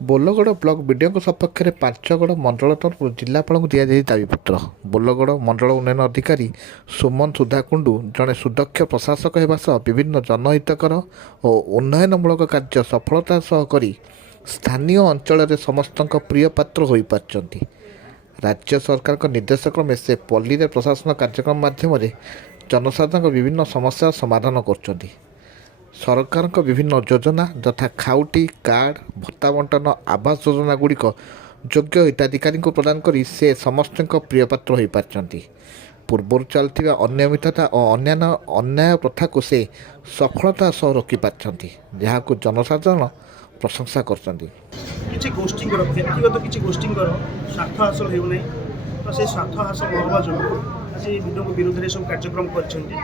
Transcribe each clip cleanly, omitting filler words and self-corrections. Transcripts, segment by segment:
Bolgarh block ବିଡ଼ିଓଙ୍କ ସପକ୍ଷରେ ପାଞ୍ଚଗଡ଼ ମଣ୍ଡଳ ତରଫରୁ ଜିଲ୍ଲାପାଳଙ୍କୁ ଦିଆଯାଇଛି ଦାବିପତ୍ର। ବୋଲଗଡ଼ ମଣ୍ଡଳ ଉନ୍ନୟନ ଅଧିକାରୀ ସୁମନ ସୁଧାକୁଣ୍ଡୁ ଜଣେ ସୁଦକ୍ଷ ପ୍ରଶାସକ ହେବା ସହ ବିଭିନ୍ନ ଜନହିତକର ଓ ଉନ୍ନୟନମୂଳକ କାର୍ଯ୍ୟ ସଫଳତାର ସହ କରି ସ୍ଥାନୀୟ ଅଞ୍ଚଳରେ ସମସ୍ତଙ୍କ ପ୍ରିୟ ପାତ୍ର ହୋଇପାରିଛନ୍ତି। ରାଜ୍ୟ ସରକାରଙ୍କ ନିର୍ଦ୍ଦେଶ କ୍ରମେ ସେ ପଲ୍ଲୀରେ ପ୍ରଶାସନ କାର୍ଯ୍ୟକ୍ରମ ମାଧ୍ୟମରେ ଜନସାଧାରଣଙ୍କ ବିଭିନ୍ନ ସମସ୍ୟାର ସମାଧାନ କରୁଛନ୍ତି। ସରକାରଙ୍କ ବିଭିନ୍ନ ଯୋଜନା ଯଥା ଖାଉଟି କାର୍ଡ଼, ଭତ୍ତା ବଣ୍ଟନ, ଆବାସ ଯୋଜନା ଗୁଡ଼ିକ ଯୋଗ୍ୟ ହିତାଧିକାରୀଙ୍କୁ ପ୍ରଦାନ କରି ସେ ସମସ୍ତଙ୍କ ପ୍ରିୟପାତ୍ର ହୋଇପାରିଛନ୍ତି। ପୂର୍ବରୁ ଚାଲିଥିବା ଅନିୟମିତତା ଓ ଅନ୍ୟାନ୍ୟ ଅନ୍ୟାୟ ପ୍ରଥାକୁ ସେ ସଫଳତାର ସହ ରୋକିପାରିଛନ୍ତି, ଯାହାକୁ ଜନସାଧାରଣ ପ୍ରଶଂସା କରୁଛନ୍ତି। କିଛି ଗୋଷ୍ଠୀଙ୍କର ବ୍ୟକ୍ତିଗତ କିଛି ଗୋଷ୍ଠୀଙ୍କର ସ୍ୱାର୍ଥ ହାସଲ ହେଉନାହିଁ, ତ ସେ ସ୍ୱାର୍ଥ ହାସଲ ନ ହେବା ଯୋଗୁଁ ଆଜି ବିଡ଼ିଓଙ୍କ ବିରୋଧରେ ସବୁ କାର୍ଯ୍ୟକ୍ରମ କରିଛନ୍ତି।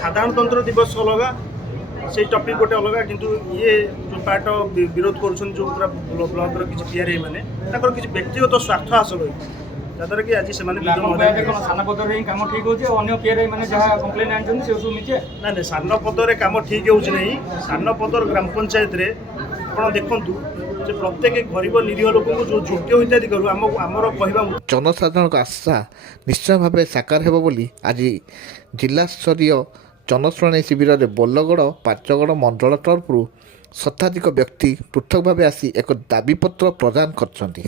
ସାଧାରଣତନ୍ତ୍ର ଦିବସ ଅଲଗା, ସେଇ ଟପିକ୍ ଗୋଟେ ଅଲଗା, କିନ୍ତୁ ଇଏ ଯେଉଁ ପାର୍ଟ ବିରୋଧ କରୁଛନ୍ତି ଯେଉଁ ପୁରା ବ୍ଲକର କିଛି ପିଆରଆଇ ମାନେ ତାଙ୍କର କିଛି ବ୍ୟକ୍ତିଗତ ସ୍ୱାର୍ଥ ହାସଲ ହୋଇଛି, ଯାହାଦ୍ୱାରା କି ଆଜି ସେମାନେ ସାନପଦରେ ହିଁ କାମ ଠିକ୍ ହେଉଛି ଆଉ ଅନ୍ୟ ପିଆରଆଇ ମାନେ ଯାହା କମ୍ପ୍ଲେନ୍ ଆଣିଛନ୍ତି ସେ ସବୁ ମିଛେ। ନାଇଁ ସାନପଦରେ କାମ ଠିକ୍ ହେଉଛି ନାହିଁ। ସାନପଦର ଗ୍ରାମ ପଞ୍ଚାୟତରେ ଆପଣ ଦେଖନ୍ତୁ ଯେ ପ୍ରତ୍ୟେକ ଗରିବ ନିରୀହ ଲୋକଙ୍କୁ ଯେଉଁ ଯୋଗ୍ୟ ହିତାଧିକାରୀ ଆମର କହିବା ଜନସାଧାରଣଙ୍କ ଆଶା ନିଶ୍ଚୟ ଭାବେ ସାକାର ହେବ ବୋଲି ଆଜି ଜିଲ୍ଲାସ୍ତରୀୟ ଜନଶୁଣାଣି ଶିବିରରେ ବୋଲଗଡ଼ ପାଞ୍ଚଗଡ଼ ମଣ୍ଡଳ ତରଫରୁ ଶତାଧିକ ବ୍ୟକ୍ତି ପୃଥକ ଭାବେ ଆସି ଏକ ଦାବିପତ୍ର ପ୍ରଦାନ କରିଛନ୍ତି।